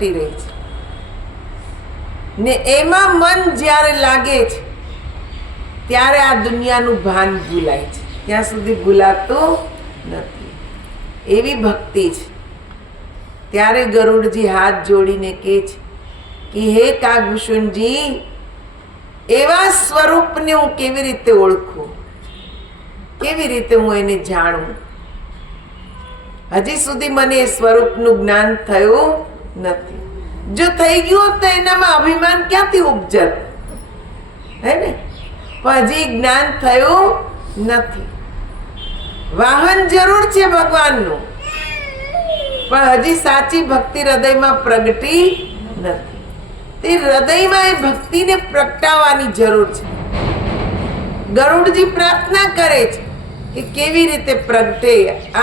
પ્રગટી રહી છે ને એમાં મન જ્યારે લાગે છે ત્યારે આ દુનિયાનું ભાન ભૂલાય છે, ત્યાં સુધી ભૂલાતું નથી. એવી ભક્તિ છે. ત્યારે ગરુડજી હાથ જોડીને કહે છે કે હે કાગભૂષણજી, એવા સ્વરૂપને હું કેવી રીતે ઓળખું, કેવી રીતે હું એને જાણું? હજી સુધી મને એ સ્વરૂપનું જ્ઞાન થયું નથી. જો થઈ ગયું તો એનામાં અભિમાન ક્યાંથી ઉપજત, હે ને? પણ હજી જ્ઞાન થયું નથી. વાહન જરૂર છે ભગવાનનું, પણ હજી સાચી ભક્તિ હૃદયમાં પ્રગટી નથી. તે હૃદયમાં એ ભક્તિને પ્રગટાવવાની જરૂર છે. ગરુડજી પ્રાર્થના કરે છે કે કેવી રીતે પ્રગટે,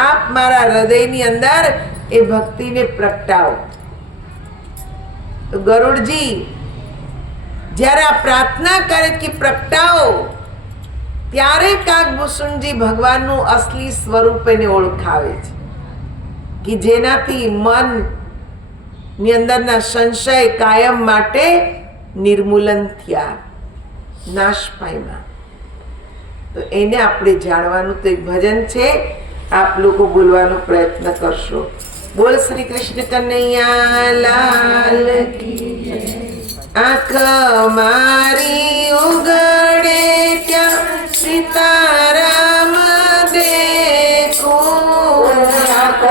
આપ મારા હૃદયની અંદર એ ભક્તિને પ્રગટાવો. તો ગરુડજી જ્યારે આ પ્રાર્થના કરે કે પ્રગટાવો, ત્યારે કાગભૂષણજી ભગવાનનું અસલી સ્વરૂપ એને ઓળખાવે છે કે જેનાથી મન ની અંદરના સંશય કાયમ માટે નિર્મૂલન થયા, નાશ પામ્યા. તો એને આપણે જાણવાનું તો એક ભજન છે, આપ લોકો બોલવાનો પ્રયત્ન કરશો. બોલ શ્રી કૃષ્ણ કનૈયા લાલ કી જય. આંખ મારી ઉગડે ત્યાં સીતારામ દેખું, આંખ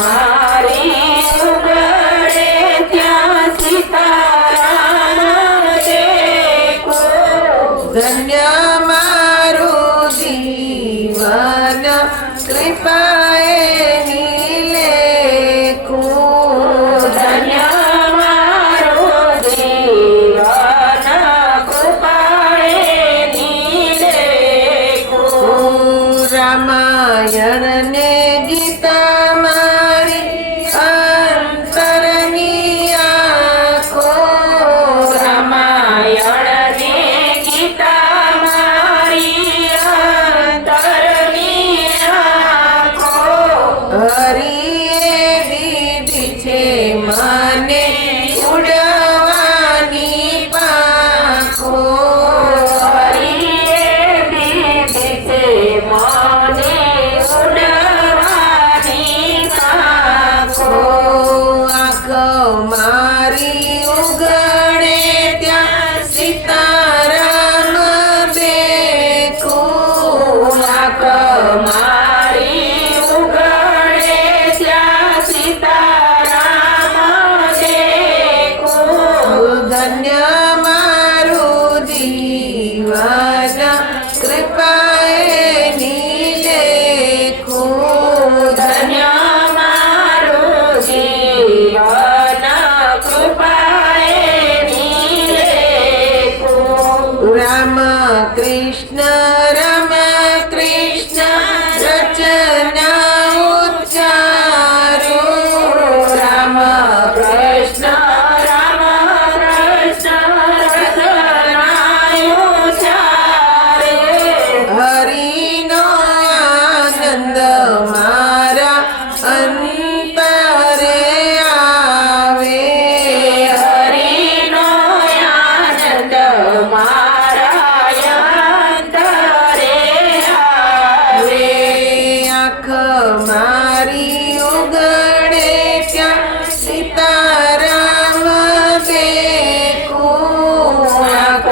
મારી ઉગડે ત્યાં સીતારામ દેખું, ધન્ય મારું જીવન કૃપાએ નિલેખું, ધન્ય મારું જીવન કૃપાએ નિલેખું. રામાયણ ને ગીતા મારી અંતરની આંખો, રામાયણ ને ગીતા મારી અંતરની આંખો, હરિએ દીધી છે મને ઉડવાની પાંખો, હરિએ દીધી છે મને ઉડવાની પાંખો. આંખ મારી ઉગડે ત્યાં સીતારામ દેખું, આંખ મારી ઉગડે ત્યાં સીતારામ દેખું, ધન્ય મારું જીવન કૃપાએ નિલેખું, ધન્ય મારું જીવન કૃપાએ નિલેખું. રામ કૃષ્ણ રચના ઉચ્ચારું, રામ કૃષ્ણ રચના ઉચ્ચારું, હરિનો આનંદ મારા અંતરે આવે, હરિનો આનંદ મારા અંતરે આવે. આંખ મારી ઉગડે ત્યાં સીતારામ દેખું, આંખ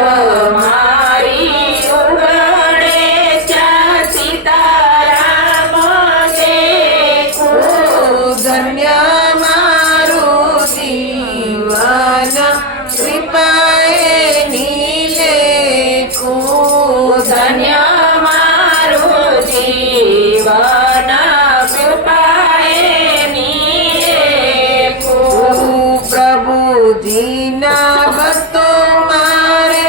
મારી ઉગડે ત્યાં સીતારામ દેખું, ધન્ય મારું જીવન કૃપાએ નિલેખું, ધન્ય મારું જીવન કૃપાએ નિલેખું. પ્રભુજીના ભક્તો મારે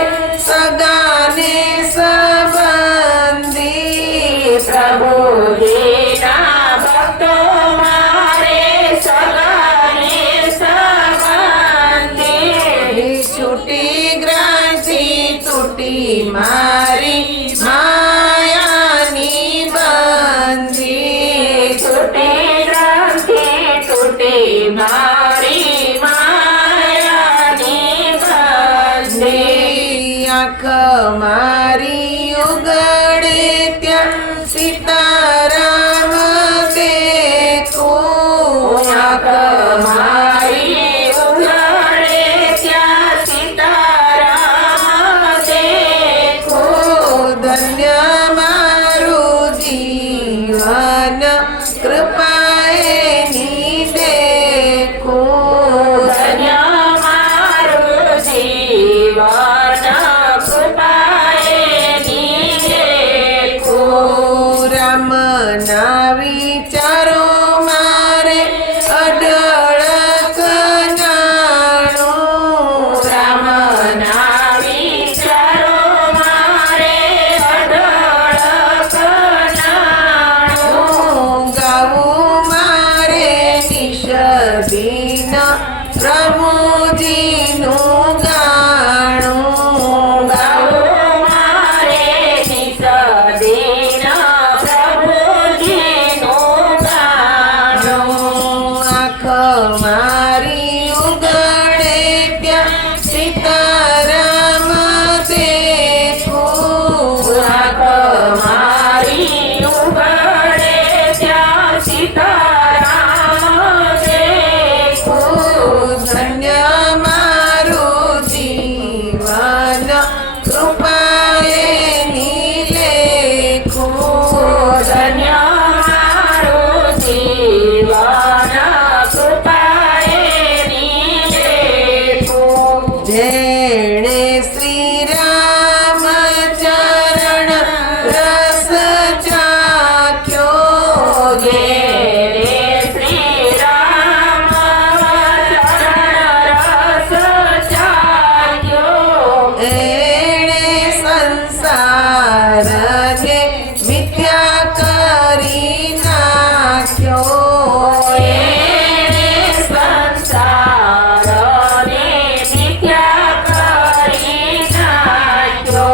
સગાને સંબંધી, પ્રભુજીના ભક્તો મારે સગાને સંબંધી, છૂટી ગ્રાંથી તૂટી મારી માયાની બંધી, છૂટી ગ્રાંથી તૂટી મારી માયા જેણે શ્રી રામ ચરણ રસ ચાખ્યો, જેણે શ્રી રામ ચરણ રસ ચાખ્યો, એણે સંસારને મિથ્યા કરી નાખ્યો, એણે સંસારને મિથ્યા કરી નાખ્યો.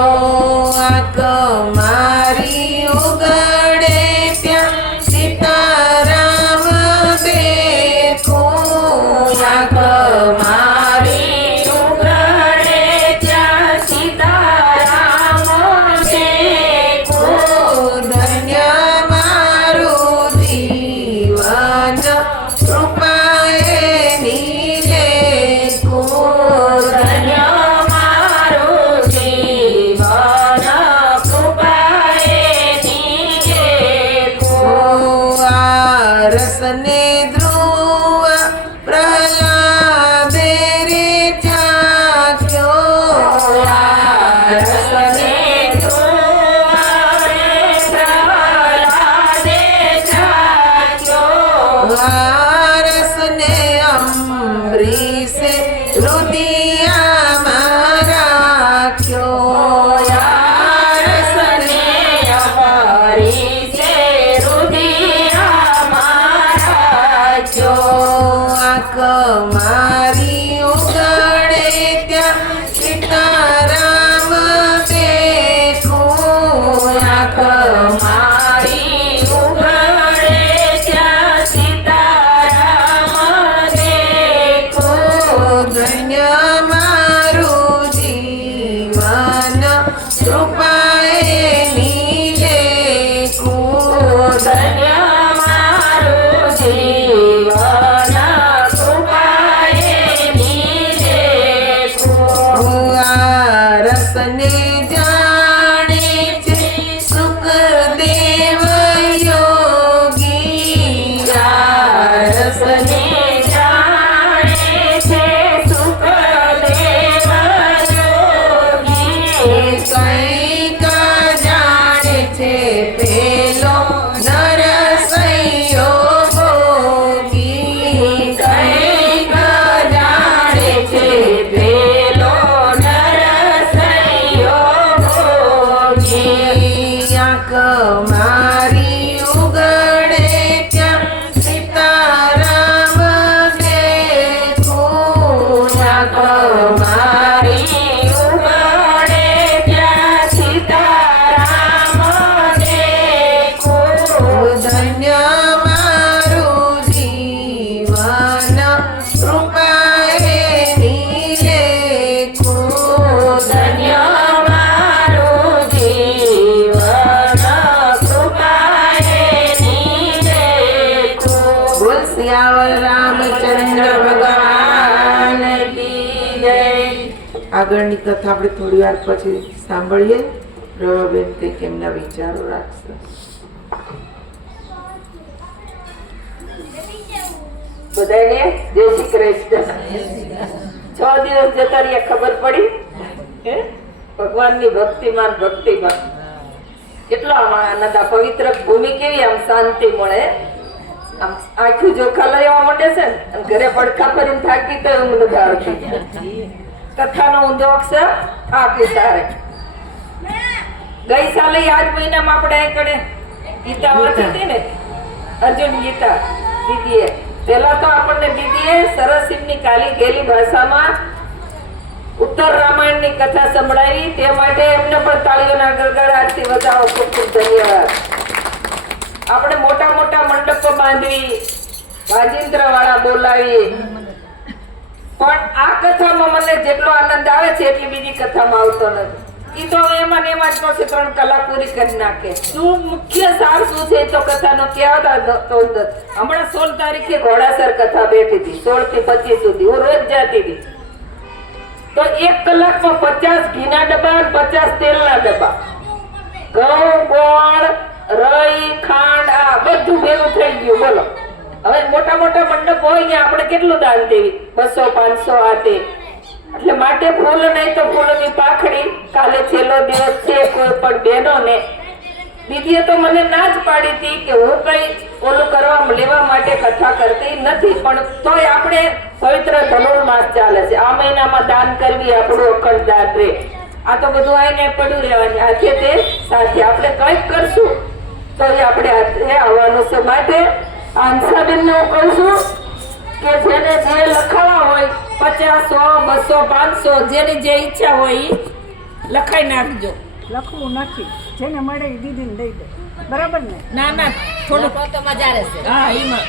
આંખ મારી ઉગડે ત્યાં સીતારામ દેખું, આંખ મારી ઉઘડે ત્યાં સીતારામ દેખું, ધન્ય મારું જીવન કૃપાએ નિલેખું, ધન્ય મારું જીવન કૃપાએ નિલેખું. રસને ધ્રુવ પ્રહલાદે રે ચાખ્યો, રસને ધ્રુવરે પ્રહલાદે ચાખ્યો, રસને અંબરીશે રુદિયામાં રાખ્યો, રસને અમારી છે રુધિરામાં રાખ્યો. આંખ મારી ઉગડે ત્યાં સીતારામ દેખું, આંખ મારી ઉઘડે ત્યાં સીતારામ દેખું, ધન્ય મારું જીવન કૃપાએ નિલેખું, ધન્ય મારું જીવન કૃપાએ નિલેખું. આ રસને જાણે છે સુખદેવ યોગી, આ રસને જાણે છે સુખદેવ યોગી, કંઈક જાણે છે પેલો નરસૈયો ભોગી, કંઈક જાણે છે પેલો નરસૈયો ભોગી. આંખ મારી ઉગડે ત્યાં સીતારામ દેખું, આંખ મારી ઉઘડે ત્યાં સીતારામ દેખું, ધન્ય મારું જીવન કૃપાએ નિલેખું, ધન્ય મારું જીવન કૃપાએ નિલેખું. બોલ સિયાવર રામચંદ્ર ભગવાન. કી જય. આગળની કથા આપણે થોડી વાર પછી સાંભળીએ. રવાબેન તે કેમના વિચારો રાખશે. બધાને જય શ્રી કૃષ્ણ. 6 દિવસ જતા રહ્યા ખબર પડી હે ભગવાનની ભક્તિમાન ભક્તિમાં કેટલો આમ આનંદ, આ પવિત્ર ભૂમિ કેવી આમ શાંતિ મળે, આમ આખું જોખા લેવા માંડે છે ને, અને ઘરે પડખા ફરીને થાકી તો ઊંઘ નથી આવતી. કથાનો ઊંધો અક્ષર થાકી સારે. ગઈ સાલે આજ મહિનામાં આપણે એકડે ગીતા વાંચી હતી ને, અર્જુન ગીતા દીદીએ. પેલા તો આપણને દીદીએ સરસ એમની કાલી ગેલી ભાષામાં ઉત્તર રામાયણની કથા સંભળાવી, તે માટે એમને પણ તાળીઓના ગડગડાટથી વધાવો. ખૂબ ખૂબ ધન્યવાદ. આપણે મોટા મોટા મંડપો બાંધવી, વાજિંત્ર વાળા બોલાવી, પણ આ કથામાં મને જેટલો આનંદ આવે છે એટલી બીજી કથામાં આવતો નથી. ઈ તો એમાં ને એમાં જ પછી 3 કલાક પૂરી કરી નાખે. શું મુખ્ય સાર શું છે તો કથાનો કહેવાતા હમણાં 16 તારીખે ઘોડાસર કથા બેઠી હતી, 16 થી 25 સુધી હું રોજ જતી હતી. તો 1 કલાકમાં 50 ઘીના ડબ્બા અને 50 તેલના ડબ્બા, ઘઉં, ગોળ, રઈ, ખાંડ, આ બધું ભેગું થઈ ગયું. બોલો હવે મોટા મોટા મંડપ હોય ત્યાં આપણે કેટલું દાન દેવી, 200 500 આ તે. એટલે માટે ફૂલ નહીં તો ફૂલની પાખડી. કાલે છેલ્લો દિવસ છે. કોઈ પણ બહેનોને દીદીએ તો મને ના જ પાડી હતી કે હું કઈ ઓલું કરવા લેવા માટે કથા કરતી નથી, પણ તોય આપણે પવિત્ર ધનુર્માસ ચાલે છે. આ મહિનામાં દાન કરવી આપણું અખંડ દાન રહે. આ તો બધું આઈને પડ્યું રહેવાનું. આજે તે સાથે આપણે કંઈક કરશું તો આપણે હાથે આવવાનું છે. માટે હંસાબેન ને હું કહું છું કે જેને જે લખાવા હોય 50, 100, 200, 500 જેની જે ઈચ્છા હોય ઈ લખાઈ નાખજો. લખવું નથી, જેને મળે એ દીદીને દઈ દે. બરાબર ને? ના ના થોડું તો મજા રહેશે. હા એમાં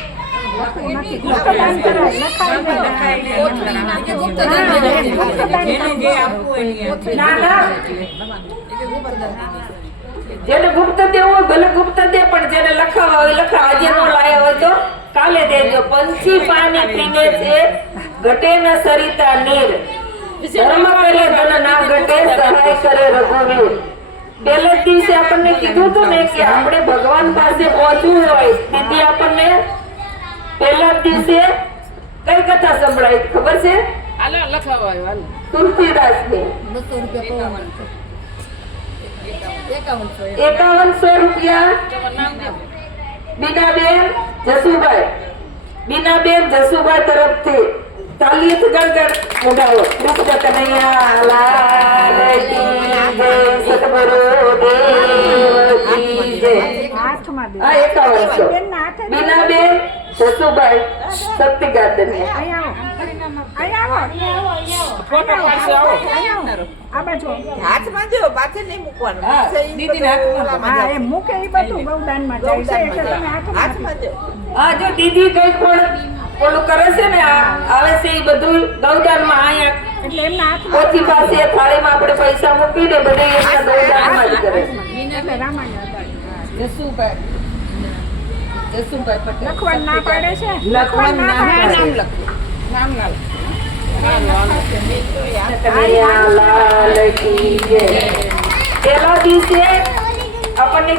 લખવું નથી. ગુપ્તદાન કરાય, લખાય નહીં. ના ના જેને ગુપ્ત દેવું હોય ભલે ગુપ્ત દે, પણ જેને લખાવા હોય લખાવા. આજે નો લાયા હોય તો કાલે દેજો. પંછી પાણી પીને છે ઘટે ન સરિતા નીર, ધર્મ કરે ધન ના ઘટે, સહાય કરે રઘુવીર. પહેલે જ દિવસે આપણને કીધું હતું ને કે આપણે ભગવાન પાસે પહોંચવું હોય. દીદી આપણને પહેલા જ દિવસે કઈ કથા સંભળાવી ખબર છે? તુલસીદાસની 5100 રૂપિયા બીનાબેન જસુભાઈ તરફથી. તાલીથ ગણગણ મુઢાવો. કૃષ્ણ કનૈયા લાલ કી જય, સતગુરુ દેવ કી જય. હાથમાં દે. આ 5100 બેનના હાથે દે. બીનાબેન જસુભાઈ શક્તિ ગાર્ડન. અહીંયા આવો. અહીંયા આવો. આ બાજુ. હાથમાં જો પાછળ નહીં મૂકવાનું. હા, એ મૂકે એ બધું ગૌદાનમાં જાય છે. એટલે તમે હાથમાં દે. હા જો દીદી કઈ પણ ઓલું કરે છે ને આવે છે એ બધું ગૌદાનમાં. અહીંયા એટલે એમના હાથમાં ઓછી પાસે થાળીમાં આપણે પૈસા મૂકીને બધે એમના ગૌદાનમાં જ કરે. એટલે રામાયણ હતા. જસુભાઈ પટેલ લખવાનું ના પાડે છે. લખવાનું ના પાડે. કનૈયા લાલ કી જય. પહેલા દિવસે આપણને